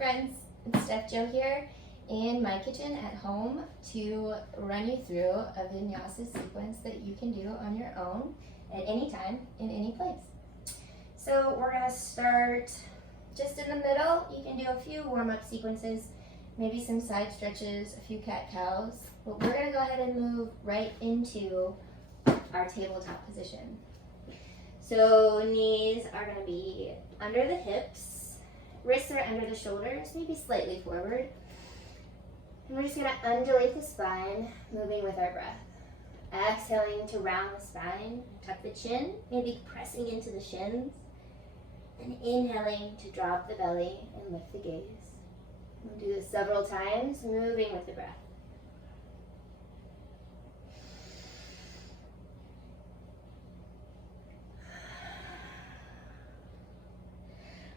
friends, it's Steph here in my kitchen at home to run you through a Vinyasa sequence that you can do on your own at any time, in any place. So we're going to start just in the middle. You can do a few warm-up sequences, maybe some side stretches, a few cat-cows, but we're going to go ahead and move right into our tabletop position. So knees are going to be under the hips, wrists are under the shoulders, maybe slightly forward. And we're just going to undulate the spine, moving with our breath. Exhaling to round the spine, tuck the chin, maybe pressing into the shins. And inhaling to drop the belly and lift the gaze. We'll do this several times, moving with the breath.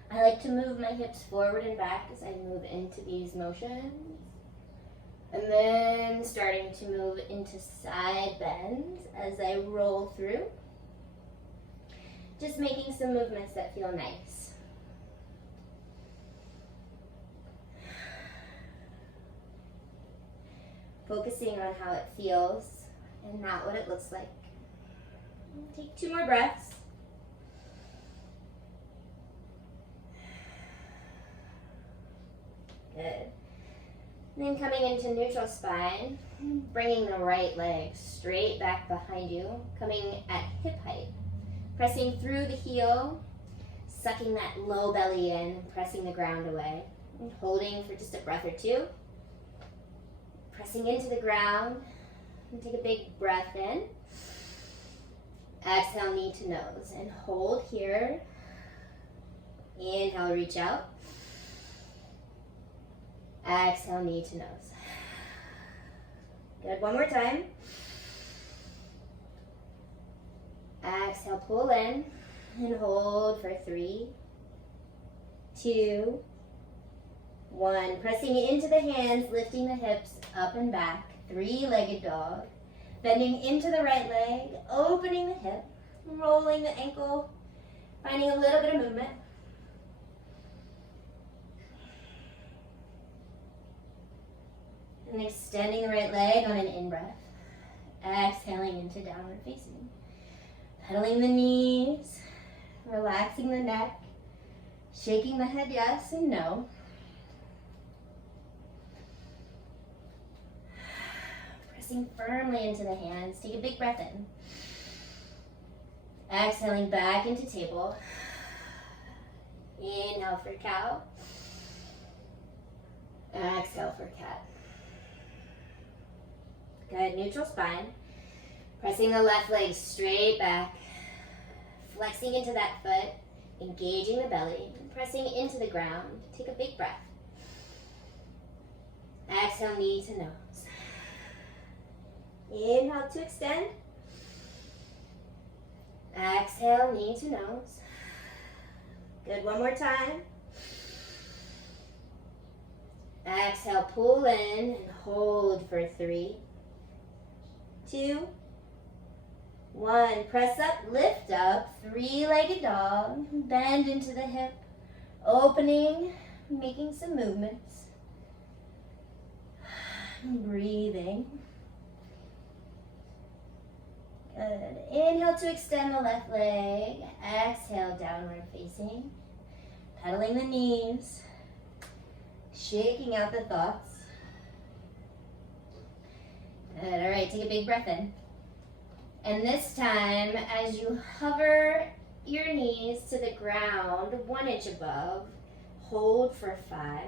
I like to move my hips forward and back as I move into these motions. And then starting to move into side bends as I roll through. Just making some movements that feel nice. Focusing on how it feels and not what it looks like. Take 2 more breaths. Good. And then coming into neutral spine, bringing the right leg straight back behind you, coming at hip height. Pressing through the heel, sucking that low belly in, pressing the ground away. And holding for just a breath or 2. Pressing into the ground, and take a big breath in. Exhale, knee to nose, and hold here. Inhale, reach out. Exhale, knee to nose. Good, one more time. Exhale, pull in and hold for 3, 2, 1. Pressing into the hands, lifting the hips up and back. 3-legged dog. Bending into the right leg, opening the hip, rolling the ankle, finding a little bit of movement. And extending the right leg on an in-breath. Exhaling into downward facing. Pedaling the knees, relaxing the neck, shaking the head yes and no. Pressing firmly into the hands, take a big breath in. Exhaling back into table. Inhale for cow. Exhale for cat. Good, neutral spine. Pressing the left leg straight back, flexing into that foot, engaging the belly, and pressing into the ground. Take a big breath. Exhale, knee to nose. Inhale to extend. Exhale, knee to nose. Good, one more time. Exhale, pull in and hold for 3, 2, 1, press up, lift up, 3-legged dog, bend into the hip, opening, making some movements, breathing. Good. Inhale to extend the left leg, exhale, downward facing, pedaling the knees, shaking out the thoughts. Good, all right, take a big breath in. And this time, as you hover your knees to the ground, 1 inch above, hold for 5,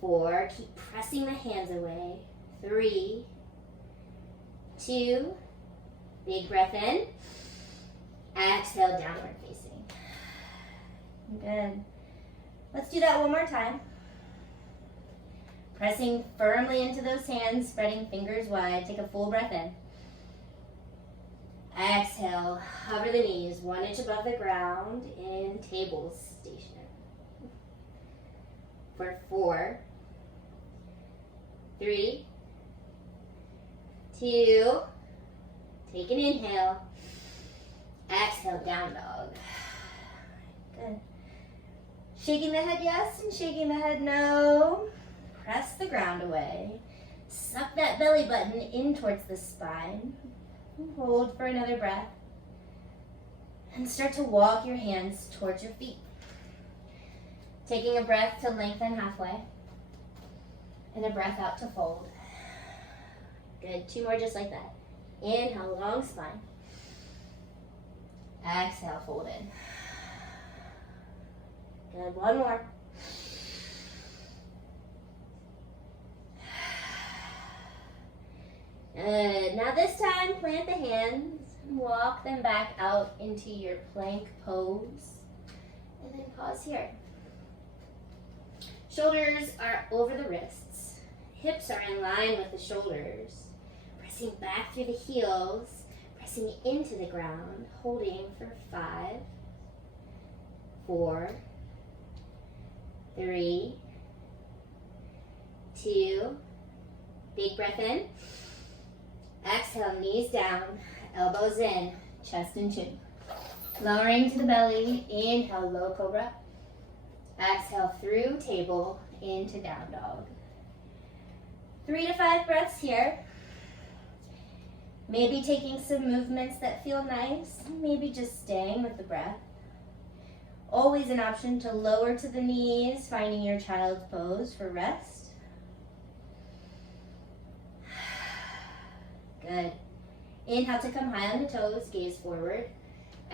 4, keep pressing the hands away, 3, 2, big breath in, exhale, downward facing. Good. Let's do that one more time. Pressing firmly into those hands, spreading fingers wide, take a full breath in. Exhale, hover the knees 1 inch above the ground in table station. For 4, 3, 2, take an inhale. Exhale, down dog. Good. Shaking the head yes and shaking the head no. Press the ground away. Suck that belly button in towards the spine. Hold for another breath. And start to walk your hands towards your feet. Taking a breath to lengthen halfway. And a breath out to fold. Good, 2 more just like that. Inhale, long spine. Exhale, fold in. Good, 1 more. Good, now this time plant the hands, walk them back out into your plank pose, and then pause here. Shoulders are over the wrists, hips are in line with the shoulders, pressing back through the heels, pressing into the ground, holding for 5, 4, 3, 2, big breath in. Exhale, knees down, elbows in, chest and chin. Lowering to the belly, inhale, low cobra. Exhale through table into down dog. 3 to 5 breaths here. Maybe taking some movements that feel nice, maybe just staying with the breath. Always an option to lower to the knees, finding your child's pose for rest. Good. Inhale to come high on the toes, gaze forward.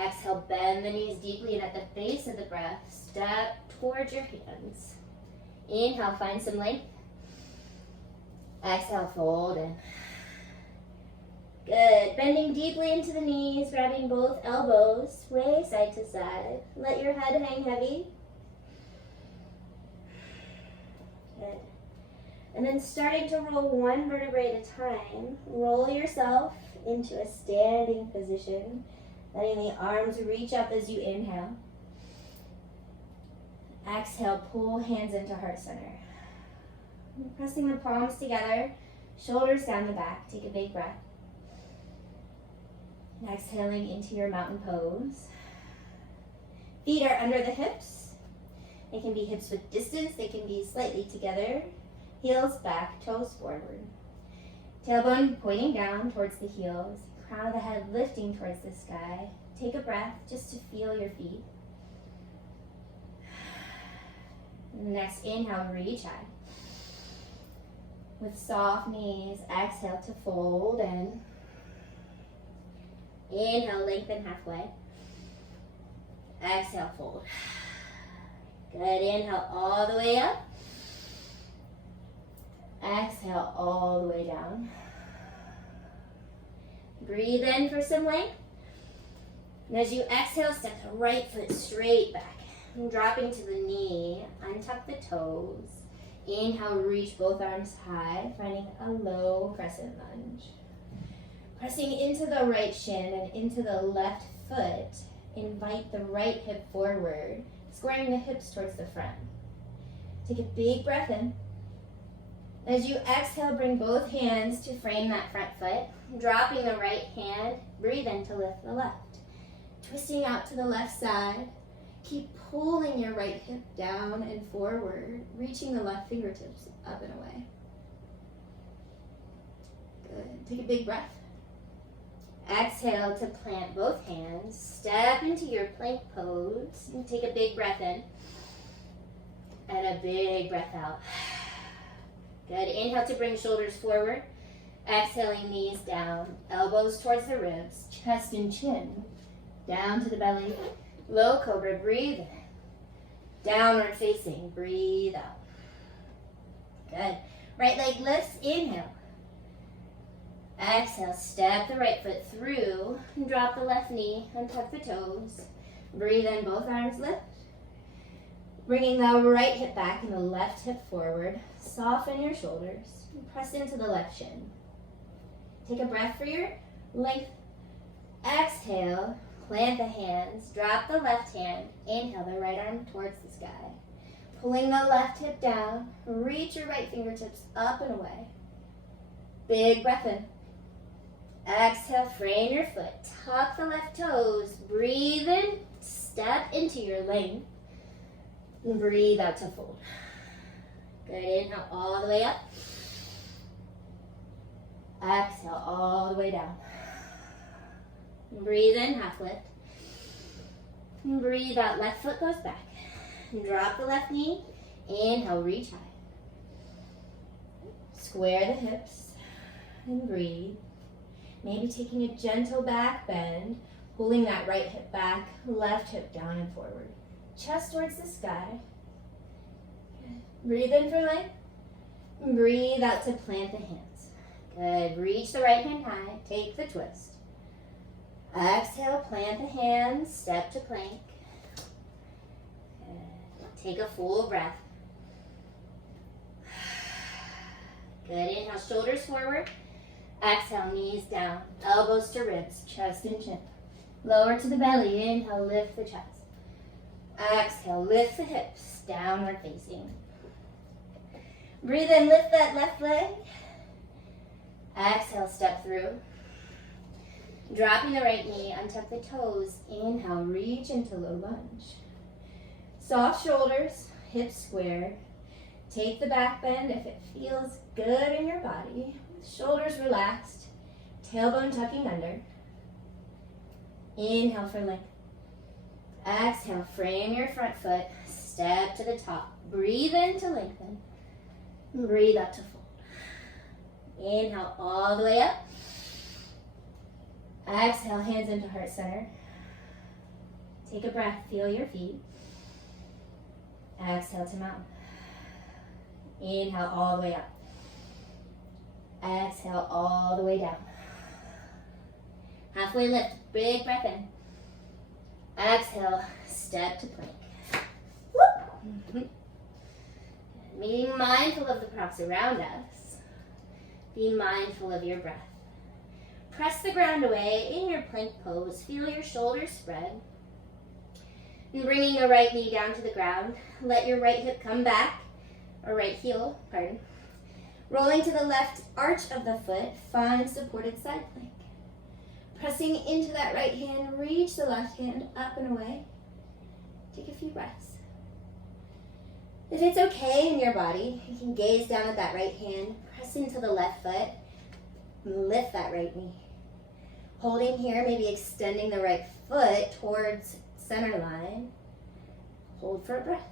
Exhale, bend the knees deeply, and at the base of the breath, step towards your hands. Inhale, find some length. Exhale, fold in. Good. Bending deeply into the knees, grabbing both elbows, sway side to side. Let your head hang heavy. Good. And then starting to roll 1 vertebrae at a time, roll yourself into a standing position, letting the arms reach up as you inhale. Exhale, pull hands into heart center. Pressing the palms together, shoulders down the back. Take a big breath. And exhaling into your mountain pose. Feet are under the hips. They can be hips with distance. They can be slightly together. Heels back, toes forward. Tailbone pointing down towards the heels. Crown of the head lifting towards the sky. Take a breath just to feel your feet. And the next inhale, reach high. With soft knees, exhale to fold in. Inhale, lengthen halfway. Exhale, fold. Good, inhale all the way up. Exhale all the way down. Breathe in for some length. And as you exhale, step the right foot straight back. And dropping to the knee, untuck the toes. Inhale, reach both arms high, finding a low crescent lunge. Pressing into the right shin and into the left foot, invite the right hip forward, squaring the hips towards the front. Take a big breath in. As you exhale, bring both hands to frame that front foot. Dropping the right hand, breathe in to lift the left. Twisting out to the left side. Keep pulling your right hip down and forward, reaching the left fingertips up and away. Good. Take a big breath. Exhale to plant both hands. Step into your plank pose. And take a big breath in. And a big breath out. Good. Inhale to bring shoulders forward. Exhaling, knees down. Elbows towards the ribs. Chest and chin. Down to the belly. Low cobra. Breathe in. Downward facing. Breathe out. Good. Right leg lifts. Inhale. Exhale. Step the right foot through. And drop the left knee. Untuck the toes. Breathe in. Both arms lift. Bringing the right hip back and the left hip forward. Soften your shoulders. Press into the left shin. Take a breath for your length. Exhale. Plant the hands. Drop the left hand. Inhale the right arm towards the sky. Pulling the left hip down. Reach your right fingertips up and away. Big breath in. Exhale. Frame your foot. Tuck the left toes. Breathe in. Step into your length. And breathe out to fold. Good, inhale all the way up. Exhale all the way down. And breathe in, half lift. And breathe out, left foot goes back. And drop the left knee. Inhale, reach high. Square the hips and breathe. Maybe taking a gentle back bend, pulling that right hip back, left hip down and forward. Chest towards the sky. Breathe in for length. Breathe out to plant the hands. Good. Reach the right hand high. Take the twist. Exhale, plant the hands. Step to plank. Good. Take a full breath. Good. Inhale, shoulders forward. Exhale, knees down. Elbows to ribs, chest and chin. Lower to the belly. Inhale, lift the chest. Exhale, lift the hips, downward facing. Breathe in, lift that left leg. Exhale, step through. Dropping the right knee, untuck the toes. Inhale, reach into low lunge. Soft shoulders, hips square. Take the back bend if it feels good in your body. Shoulders relaxed, tailbone tucking under. Inhale for length. Exhale, frame your front foot, step to the top. Breathe in to lengthen. Breathe up to fold. Inhale all the way up. Exhale, hands into heart center. Take a breath, feel your feet. Exhale to mountain. Inhale all the way up. Exhale all the way down. Halfway lift, big breath in. Exhale, step to plank. Whoop. Being mindful of the props around us. Be mindful of your breath. Press the ground away in your plank pose. Feel your shoulders spread. And bringing your right knee down to the ground. Let your right hip come back, or right heel, pardon. Rolling to the left arch of the foot, find supported side plank. Pressing into that right hand, reach the left hand up and away. Take a few breaths. If it's okay in your body, you can gaze down at that right hand, press into the left foot, and lift that right knee. Holding here, maybe extending the right foot towards center line. Hold for a breath.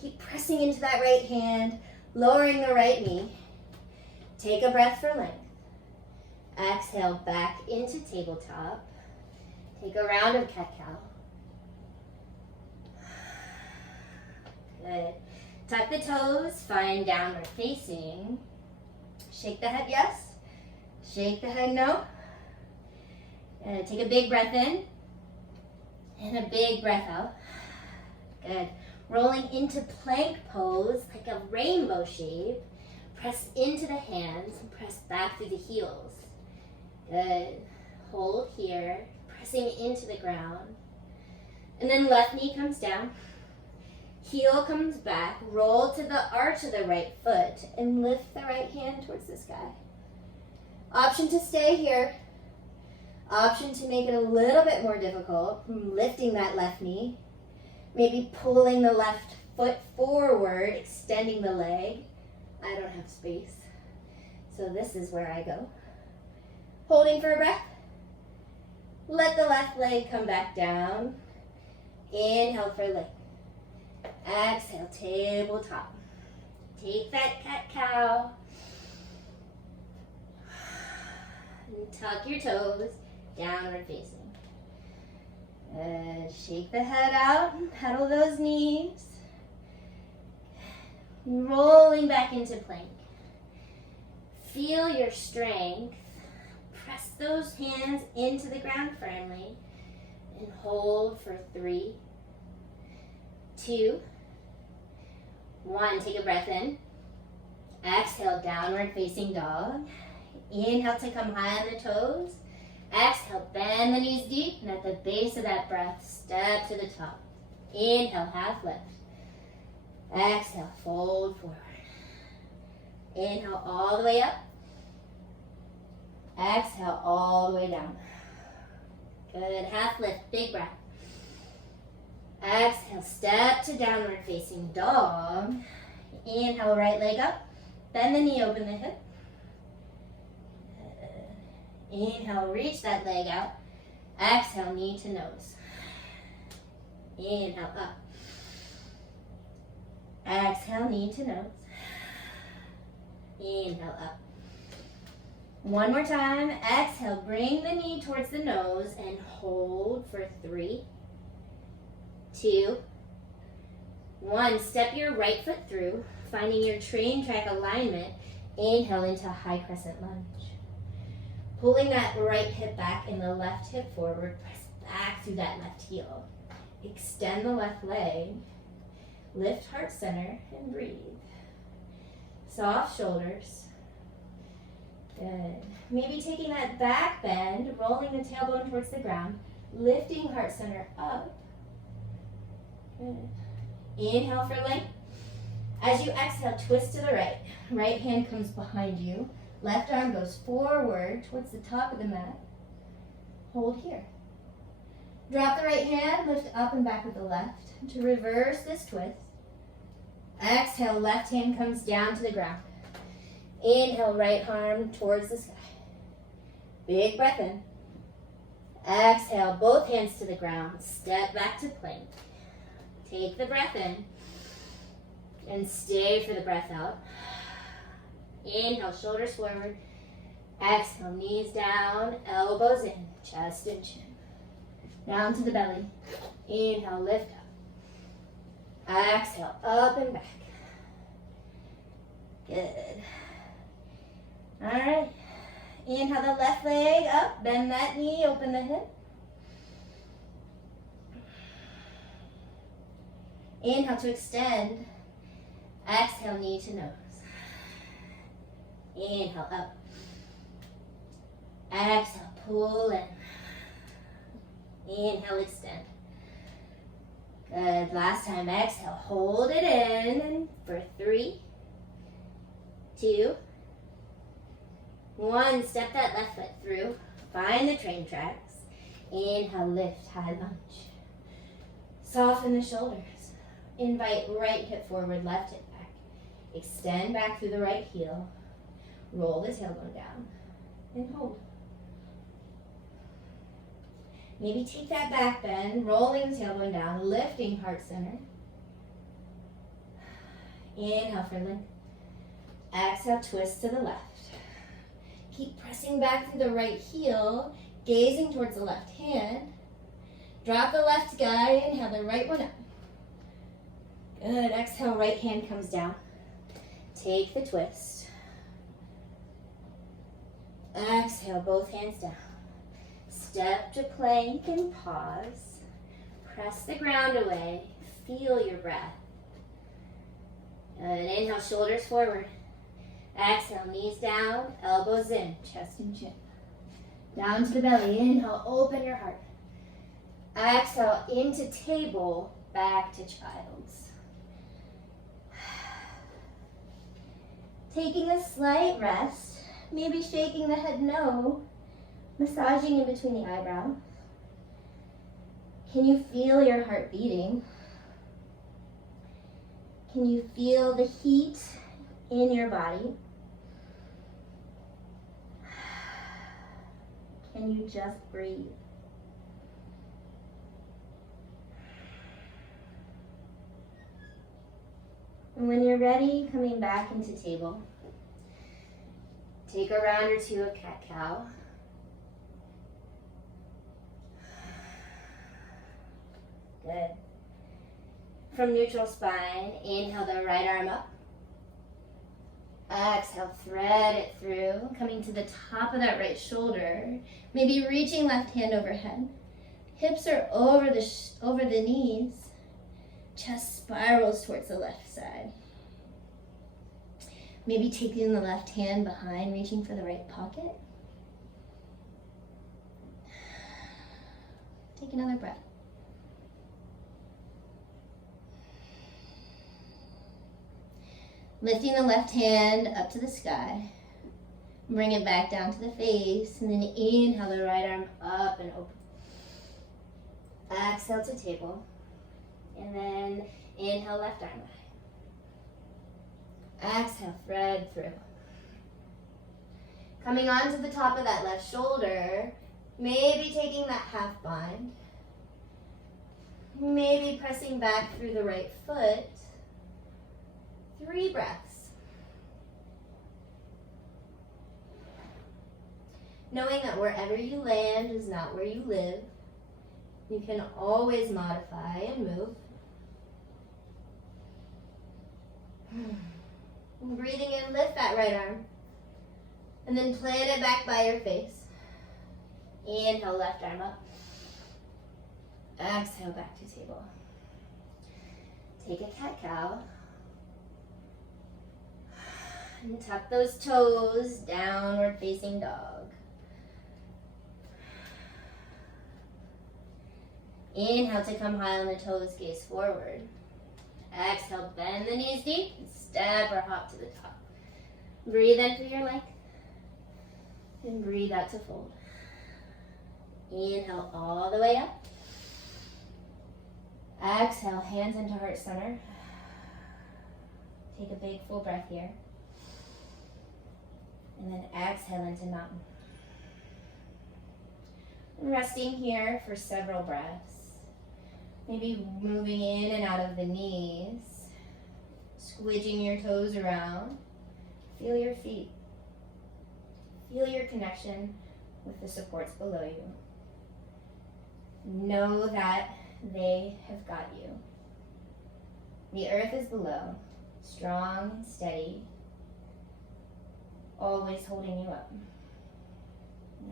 Keep pressing into that right hand, lowering the right knee. Take a breath for length. Exhale back into tabletop. Take a round of cat-cow. Good. Tuck the toes, find downward facing. Shake the head yes. Shake the head no. And take a big breath in. And a big breath out. Good. Rolling into plank pose, like a rainbow shape. Press into the hands and press back through the heels. Good. Hold here, pressing into the ground. And then left knee comes down. Heel comes back. Roll to the arch of the right foot and lift the right hand towards the sky. Option to stay here. Option to make it a little bit more difficult. Lifting that left knee. Maybe pulling the left foot forward, extending the leg. I don't have space, so this is where I go. Holding for a breath. Let the left leg come back down. Inhale for length. Exhale, tabletop. Take that cat-cow. And tuck your toes, downward facing. Shake the head out, pedal those knees. Rolling back into plank. Feel your strength. Press those hands into the ground firmly. And hold for 3, 2, 1. Take a breath in. Exhale, downward facing dog. Inhale to come high on the toes. Exhale, bend the knees deep, and at the base of that breath, step to the top. Inhale, half lift. Exhale, fold forward. Inhale all the way up. Exhale all the way down. Good, half lift, big breath. Exhale, step to downward facing dog. Inhale, right leg up. Bend the knee, open the hip. Inhale, reach that leg out. Exhale, knee to nose. Inhale, up. Exhale, knee to nose. Inhale, up. One more time. Exhale, bring the knee towards the nose and hold for 3, 2, 1. Step your right foot through, finding your train track alignment. Inhale into high crescent lunge. Pulling that right hip back and the left hip forward, press back through that left heel. Extend the left leg, lift heart center, and breathe. Soft shoulders. Good. Maybe taking that back bend, rolling the tailbone towards the ground, lifting heart center up. Good. Inhale for length. As you exhale, twist to the right. Right hand comes behind you. Left arm goes forward towards the top of the mat. Hold here. Drop the right hand, lift up and back with the left. To reverse this twist, exhale, left hand comes down to the ground. Inhale, right arm towards the sky. Big breath in. Exhale, both hands to the ground. Step back to plank. Take the breath in and stay for the breath out. Inhale, shoulders forward. Exhale, knees down, elbows in, chest and chin. Down to the belly. Inhale, lift up. Exhale, up and back. Good. All right. Inhale the left leg up, bend that knee, open the hip. Inhale to extend. Exhale, knee to nose. Inhale, up. Exhale, pull in. Inhale, extend. Good. Last time, exhale, hold it in for 3, 2, 1. Step that left foot through. Find the train tracks. Inhale, lift, high lunge. Soften the shoulders. Invite right hip forward, left hip back. Extend back through the right heel. Roll the tailbone down and hold. Maybe take that back bend, rolling the tailbone down, lifting heart center. Inhale for length. Exhale, twist to the left. Keep pressing back through the right heel, gazing towards the left hand. Drop the left guy, inhale the right one up. Good, exhale, right hand comes down. Take the twist. Exhale, both hands down. Step to plank and pause. Press the ground away. Feel your breath. And inhale, shoulders forward. Exhale, knees down, elbows in, chest and chin. Down to the belly. Inhale, open your heart. Exhale, into table, back to child's. Taking a slight rest, maybe shaking the head no, massaging in between the eyebrows. Can you feel your heart beating? Can you feel the heat in your body? Can you just breathe? And when you're ready, coming back into table, take a round or two of cat-cow. Good. From neutral spine, inhale the right arm up. Exhale, thread it through, coming to the top of that right shoulder. Maybe reaching left hand overhead. Hips are over the knees. Chest spirals towards the left side. Maybe taking the left hand behind, reaching for the right pocket. Take another breath. Lifting the left hand up to the sky. Bring it back down to the face, and then inhale the right arm up and open. Exhale to table. And then inhale, left arm high. Exhale, thread through. Coming onto the top of that left shoulder, maybe taking that half bind. Maybe pressing back through the right foot. 3 breaths. Knowing that wherever you land is not where you live. You can always modify and move. Breathing in, lift that right arm. And then plant it back by your face. Inhale, left arm up. Exhale, back to table. Take a cat-cow. And tuck those toes, downward facing dog. Inhale to come high on the toes, gaze forward. Exhale, bend the knees deep, and step or hop to the top. Breathe in for your length. And breathe out to fold. Inhale all the way up. Exhale, hands into heart center. Take a big full breath here. And then exhale into mountain. And resting here for several breaths. Maybe moving in and out of the knees. Squidging your toes around. Feel your feet. Feel your connection with the supports below you. Know that they have got you. The earth is below, strong and steady, always holding you up.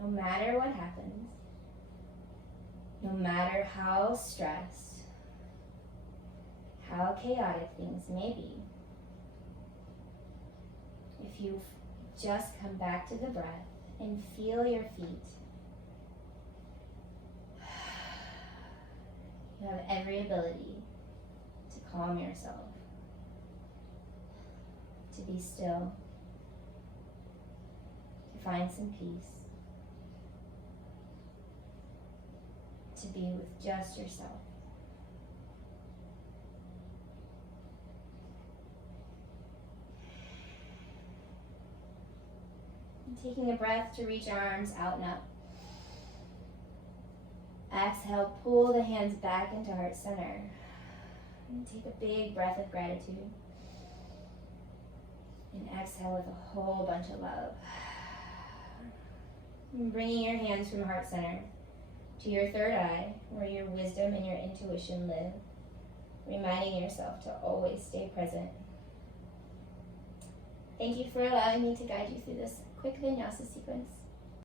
No matter what happens, no matter how stressed, how chaotic things may be, if you just come back to the breath and feel your feet, you have every ability to calm yourself, to be still, to find some peace, to be with just yourself. And taking a breath to reach arms out and up. Exhale, pull the hands back into heart center. And take a big breath of gratitude. And exhale with a whole bunch of love. And bringing your hands from heart center to your third eye, where your wisdom and your intuition live. Reminding yourself to always stay present. Thank you for allowing me to guide you through this quick Vinyasa sequence.